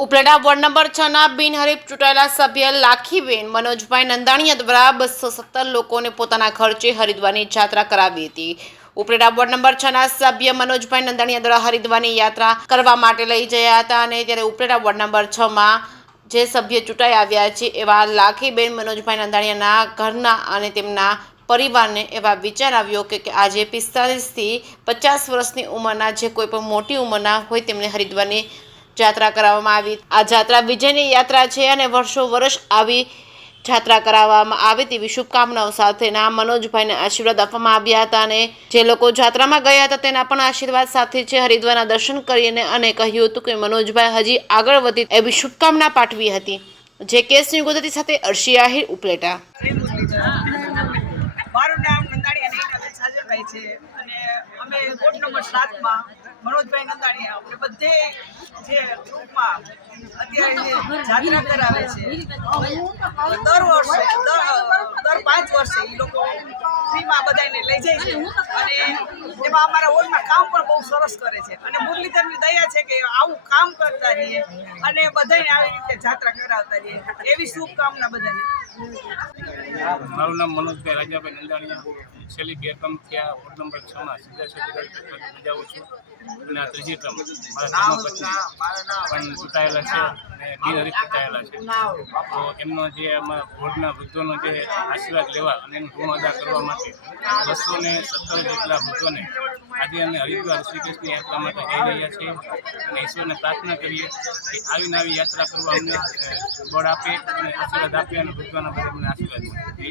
Upleta ward number 6ના બિનહરીફ ચૂંટાયેલા સભ્ય લાખીબેન મનોજભાઈ નંદાણીયા દ્વારા 217 લોકોને પોતાના ખર્ચે હરિદ્વારની યાત્રા કરાવી હતી। ઉપલેટા વોર્ડ નંબર 6ના સભ્ય મનોજભાઈ નંદાણીયા દ્વારા હરિદ્વારની યાત્રા કરવા માટે લઈ ગયા હતા અને ત્યારે ઉપલેટા વોર્ડ નંબર 6માં જે સભ્ય ચૂંટાઈ આવ્યા છે એવા લાખીબેન મનોજભાઈ નંદાણીયાના ઘરના અને તેમના પરિવારને એવા વિચાર આવ્યો કે આજે 45 થી 50 વર્ષની ઉંમરના જે કોઈ પણ મોટી ઉંમરના હોય તેમને હરિદ્વારની यात्रा कराववामां आवी। आ यात्रा विजयनी यात्रा छे अने वर्षो वर्ष आवी यात्रा कराववामां आवे तेवी शुभकामनाओं साथेना मनोजभाईने आशीर्वाद आपवामां आव्या हता अने जे लोको यात्रामां गया हता तेना पण आशीर्वाद साथे छे हरिद्वाરના दर्शन करीने अने कह्युं हतुं के मनोजभाई हजी आगळ वधे एवी शुभकामना पाठवी हती। जे केस न्यूज़ गुजराती साथे अर्शी आहिर उपलेटा। મારું નામ નંદાણીયા નીનાબેન સાજરભાઈ છે અને અમે વોર્ડ નંબર 7માં મનોજભાઈ નંદાણીયા આપણે બધે જે ગ્રુપમાં અત્યારે જે જાત્રા કરાવે છે દર વર્ષે દર 5 વર્ષે એ લોકો ફ્રીમાં બધાને લઈ જાય છે અને એમાં અમારા વોર્ડમાં કામ પણ બહુ સરસ કરે છે અને મુરલીધરની દયા છે કે આવું કામ કરતા રહીએ અને બધાને આવી રીતે જાત્રા કરાવતા રહીએ એવી શુભકામના બધાને। મારું નામ મનોજભાઈ રાજાભાઈ નંદાણીયા છેલ્લી 2 ટર્મ થયા વોર્ડ નંબર 6માં સીધા બજાવું છું અને આ ત્રીજી ટર્મ મારા ધર્મપત્ની પણ ચૂંટાયેલા છે અને બિનહરીફ ચૂંટાયેલા છે તો એમનો જે અમારા વોર્ડના વૃદ્ધોનો જે આશીર્વાદ લેવા અને એનું ઋણ અદા કરવા માટે 217 જેટલા વૃદ્ધોને આજે અમે હરિદ્વાર શ્રી કૃષ્ણ યાત્રા માટે જઈ રહ્યા છીએ અને ઈશ્વરને પ્રાર્થના કરીએ કે આવી યાત્રા કરવા અમને બળ આપે અને આશીર્વાદ આપે અને વૃદ્ધોના બધા અમને આશીર્વાદ મળે।